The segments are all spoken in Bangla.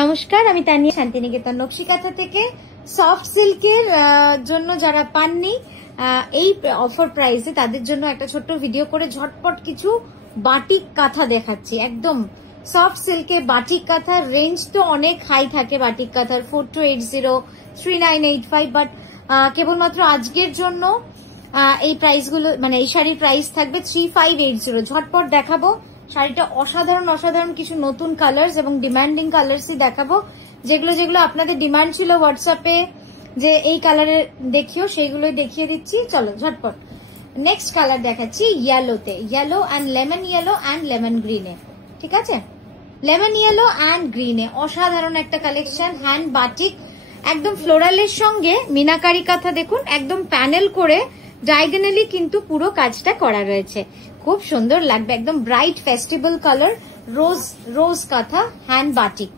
নমস্কার, আমি তানিয়া, শান্তিনিকেতন নকশি কাঁথা থেকে। সফট সিল্কের জন্য যারা পাননি এই অফার প্রাইসে, তাদের জন্য একটা ছোট্ট ভিডিও করে ঝটপট কিছু বাটিক কাঁথা দেখাচ্ছি। একদম সফট সিল্কের বাটিক কাঁথা। রেঞ্জ তো অনেক হাই থাকে বাটিক কাঁথার, 4280, 3985, বাট কেবলমাত্র আজকের জন্য এই প্রাইসগুলো, মানে এই শাড়ির প্রাইস থাকবে 3580। ঝটপট দেখাবো শাড়িটা। অসাধারণ অসাধারণ কিছু নতুন কালার্স এবং ডিমান্ডিং কালার্সই দেখাবো, যেগুলো যেগুলো আপনাদের ডিমান্ড ছিল হোয়াটসঅ্যাপে যে এই কালারের দেখিও, সেইগুলোই দেখিয়ে দিচ্ছি। চলো ঝটপট নেক্সট কালার দেখাচ্ছি। ইয়েলোতে, yellow and lemon yellow and lemon গ্রিনে। ঠিক আছে, লেমন ইয়েলো অ্যান্ড গ্রিনে অসাধারণ একটা কালেকশন। হ্যান্ড বাটিক, একদম ফ্লোরালের সঙ্গে মিনাকারি কাঁথা। দেখুন একদম প্যানেল করে ডায়াগোনালি কিন্তু পুরো কাজটা করা রয়েছে, খুব সুন্দর লাগবে। একদম ব্রাইট ফেস্টিভ্যাল কালার, রোজ রোজ কাঁথা, hand batik.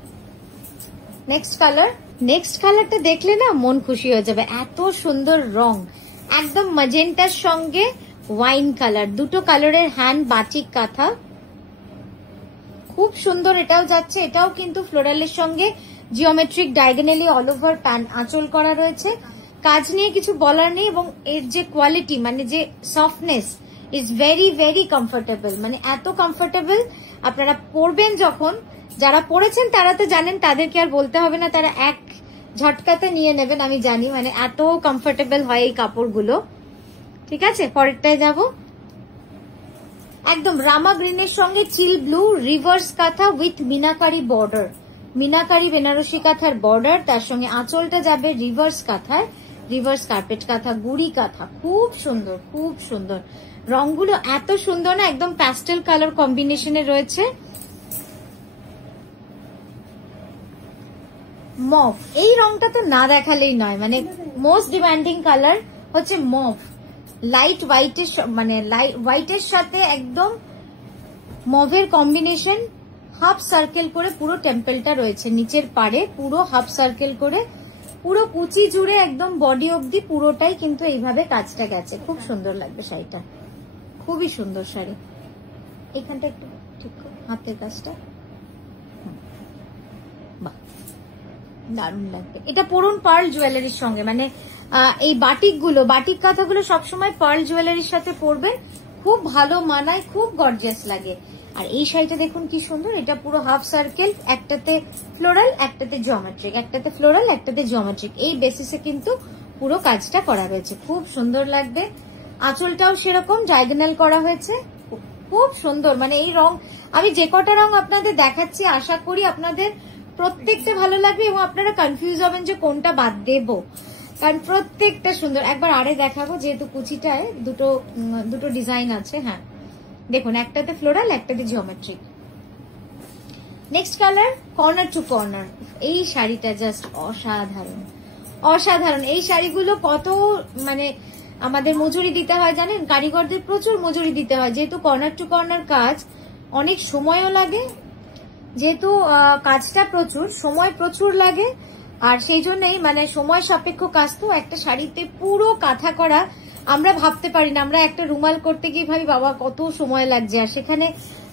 Next colour, next কালারটা দেখলে না মন খুশি হয়ে যাবে, এত সুন্দর রং। একদম ম্যাজেন্টার সঙ্গে ওয়াইন কালার, দুটো কালারের হ্যান্ড বাটিক কাঁথা, খুব সুন্দর। এটাও যাচ্ছে, এটাও কিন্তু ফ্লোরালের সঙ্গে জিওমেট্রিক ডায়াগোনালি অল ওভার আঁচল করা রয়েছে। কাজ নিয়ে কিছু বলার নেই, এবং এর যে কোয়ালিটি, মানে যে softness, is very very comfortable. মানে এত কমফোর্টেবল আপনারা পরবেন যখন, যারা পরেছেন তারা তো জানেন, তাদেরকে আর বলতে হবে না, তারা এক ঝটকাতে নিয়ে নেবেন, আমি জানি। মানে এত কমফোর্টেবল হয় এই কাপড়গুলো। ঠিক আছে, পরেরটায় যাব। একদম রামা গ্রিনের সঙ্গে চিল ব্লু রিভার্স কাঁথা উইথ মিনাকারি বর্ডার, মিনাকারি বেনারসি কাঁথার বর্ডার, তার সঙ্গে আঁচলটা যাবে রিভার্স কাঁথায়, রিভার্স কার্পেট কাঁথা, গুড়ি কাঁথা। খুব সুন্দর, খুব সুন্দর রংগুলো, এত সুন্দর না, একদম প্যাস্টেল কালার কম্বিনেশনে রয়েছে। মভ, এই রংটা তো না দেখালেই নয়, মানে মোস্ট ডিমান্ডিং কালার হচ্ছে মভ। লাইট হোয়াইটের, মানে হোয়াইটের সাথে একদম মভের কম্বিনেশন। হাফ সার্কেল করে পুরো টেম্পলটা রয়েছে, নিচের পাড়ে পুরো হাফ সার্কেল করে, পুরো কুচি জুড়ে একদম বডি অব্দি পুরোটাই কিন্তু এইভাবে কাজটা গেছে। খুব সুন্দর লাগবে শাড়িটা, খুবই সুন্দর শাড়ি। এখানটা একটু ঠিক হাতের কাজটা, বাহ দারুণ লাগবে। এটা পরুন পার্ল জুয়েলারির সঙ্গে, মানে এই বাটিক গুলো, বাটিক কাঁথাগুলো সবসময় পার্ল জুয়েলারির সাথে পরবেন, খুব ভালো মানায়, খুব গর্জিয়াস লাগে। আর এই শাড়িটা দেখুন কি সুন্দর, এটা পুরো হাফ সার্কেল, একটাতে ফ্লোরাল একটাতে জিওমেট্রিক, একটাতে ফ্লোরাল একটাতে জিওমেট্রিক, এই বেসিসে কিন্তু পুরো কাজটা করা রয়েছে, খুব সুন্দর লাগবে। আঁচলটাও সেরকম ডায়াগোনাল করা হয়েছে, খুব সুন্দর। মানে এই রং, আমি যে কটা রং আপনাদের দেখাচ্ছি আশা করি আপনাদের প্রত্যেকটা ভালো লাগবে, এবং আপনারা কনফিউজ হবেন যে কোনটা বাদ দেব, কারণ প্রত্যেকটা সুন্দর। একবার আরে দেখাবো, যেহেতু কুচিটায় দুটো ডিজাইন আছে। হ্যাঁ দেখুন, একটাতে ফ্লোরাল একটাতে geometric. Next colour, corner to corner. এই শাড়িটা জাস্ট অসাধারণ, অসাধারণ। এই শাড়িগুলো কত, মানে আমাদের মজুরি দিতে হয় জানেন, কারিগরদের প্রচুর মজুরি দিতে হয়, যেহেতু কর্নার টু কর্নার কাজ, অনেক সময়ও লাগে, যেহেতু কাজটা প্রচুর, সময় প্রচুর লাগে, আর সেই জন্যই মানে সময় সাপেক্ষ কাজ। তো একটা শাড়িতে পুরো কাঁথা করা আমরা ভাবতে পারি না, আমরা একটা রুমাল করতে গিয়ে ভাবি বাবা কত সময় লাগছে, আর সেখানে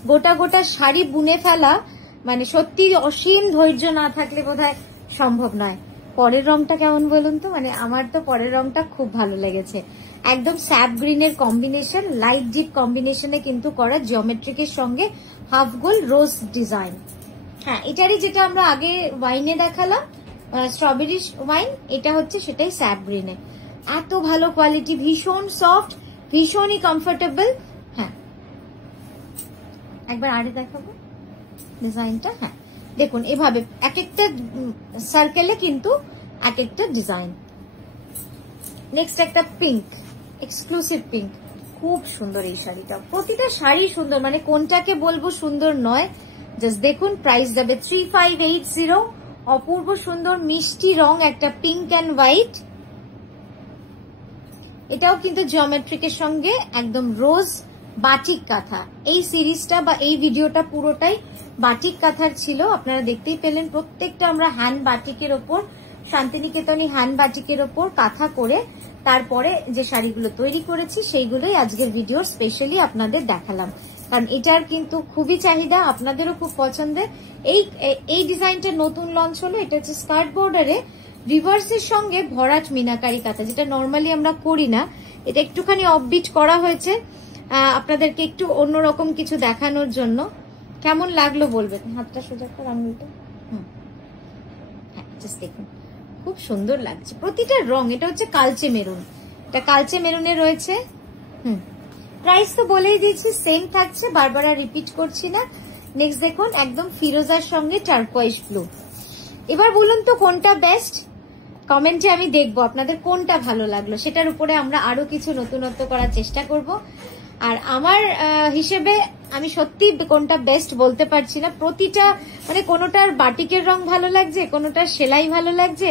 গোটা গোটা শাড়ি বুনে ফেলা, মানে সত্যি অসীম ধৈর্য না থাকলে বোধহয় সম্ভব নয়। পরের রংটা কেমন বলুন তো, মানে আমার তো পরের রংটা খুব ভালো লেগেছে। একদম স্যাপ গ্রিনের কম্বিনেশন, লাইট ডিপ কম্বিনেশনে কিন্তু করা, জিওমেট্রিকের সঙ্গে হাফ গোল রোজ ডিজাইন। হ্যাঁ, এটারই যেটা আমরা আগে ওয়াইনে দেখালাম, স্ট্রবেরি ওয়াইন, এটা হচ্ছে সেটাই স্যাপ গ্রিনে। এত ভালো কোয়ালিটি, ভীষণ সফট, ভীষণই কমফোর্টেবল। হ্যাঁ একবার আরে দেখাবো ডিজাইনটা। হ্যাঁ দেখুন, এভাবে এক একটা সার্কেলে কিন্তু এক একটা ডিজাইন। নেক্সট একটা পিঙ্ক, এক্সক্লুসিভ পিঙ্ক, খুব সুন্দর এই শাড়িটা। প্রতিটা শাড়ি সুন্দর, মানে কোনটাকে বলবো সুন্দর নয়, জাস্ট দেখুন। প্রাইস যাবে 3580। অপূর্ব সুন্দর মিষ্টি রং, একটা পিঙ্ক অ্যান্ড হোয়াইট। এটাও কিন্তু জিওমেট্রিকের সঙ্গে একদম রোজ বাটিক কাঁথা। এই সিরিজটা বা এই ভিডিওটা পুরোটাই বাটিক কাঁথার ছিল, আপনারা দেখতেই পেলেন। প্রত্যেকটা আমরা হ্যান্ড বাটিকের ওপর, শান্তিনিকেতনী হ্যান্ড বাটিকের ওপর কাঁথা করে তারপরে যে শাড়িগুলো তৈরি করেছি সেইগুলোই আজকের ভিডিও স্পেশালি আপনাদের দেখালাম। কারণ এটার কিন্তু খুবই চাহিদা, আপনাদেরও খুব পছন্দের। এই ডিজাইনটা নতুন লঞ্চ হলো। এটা হচ্ছে স্কার্ট বর্ডারে রিভার্সের সঙ্গে ভরাট মিনাকারি কাঁথা, যেটা নর্মালি আমরা করি না। এটা একটুখানি অফবিট করা হয়েছে আপনাদেরকে একটু অন্যরকম কিছু দেখানোর জন্য। কেমন লাগলো বলবেন। হাতটা সোজা কর, আঙুলটা। হ্যাঁ, জাস্ট দেখুন খুব সুন্দর লাগছে প্রতিটা রং। এটা হচ্ছে কালচে মেরুন, এটা কালচে মেরুনে রয়েছে। প্রাইস তো বলেই দিয়েছি, সেম থাকছে, বারবার আর রিপিট করছি না। নেক্সট দেখুন একদম ফিরোজার সঙ্গে টারকোয়েজ ব্লু। এবার বলুন তো কোনটা বেস্ট, কমেন্টে আমি দেখবো আপনাদের কোনটা ভালো লাগলো, সেটার উপরে আমরা আরো কিছু নতুনত্ব করার চেষ্টা করব। আর আমার হিসেবে আমি সত্যি কোনটা বেস্ট বলতে পারছি না। প্রতিটা মানে কোনোটার বাটিকের রং ভালো লাগছে, কোনোটার সেলাই ভালো লাগছে,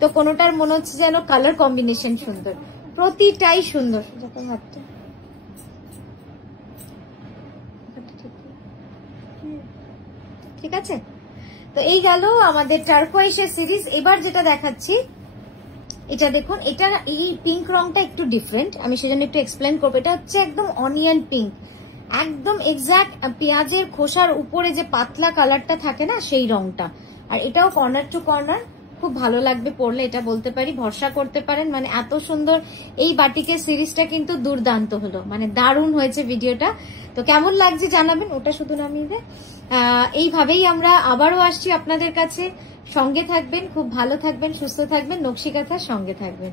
তো কোনোটার মনে হচ্ছে যেন কালার কম্বিনেশন সুন্দর, প্রতিটাই সুন্দর। ঠিক আছে, তো এই গেল আমাদের টারকোয়েজের সিরিজ। এবার যেটা দেখাচ্ছি এটা দেখুন, এটা এই পিঙ্ক রংটা একটু ডিফারেন্ট, আমি সেজন্য একটু এক্সপ্লেন করবো। এটা হচ্ছে একদম অনিয়ন পিঙ্ক, একদম এক্সাক্ট পেঁয়াজের খোসার উপরে যে পাতলা কালারটা থাকে না সেই রংটা। আর এটাও কর্নার টু কর্নার, খুব ভালো লাগবে পরলে, এটা বলতে পারি, ভরসা করতে পারেন। মানে এত সুন্দর এই বাটিকের সিরিজটা কিন্তু দুর্দান্ত হলো, মানে দারুণ হয়েছে ভিডিওটা। তো কেমন লাগছে জানাবেন, ওটা শুধু নামিয়ে দে। এইভাবেই আমরা আবারও আসছি আপনাদের কাছে। সঙ্গে থাকবেন, খুব ভালো থাকবেন, সুস্থ থাকবেন, নকশি কাঁথার সঙ্গে থাকবেন।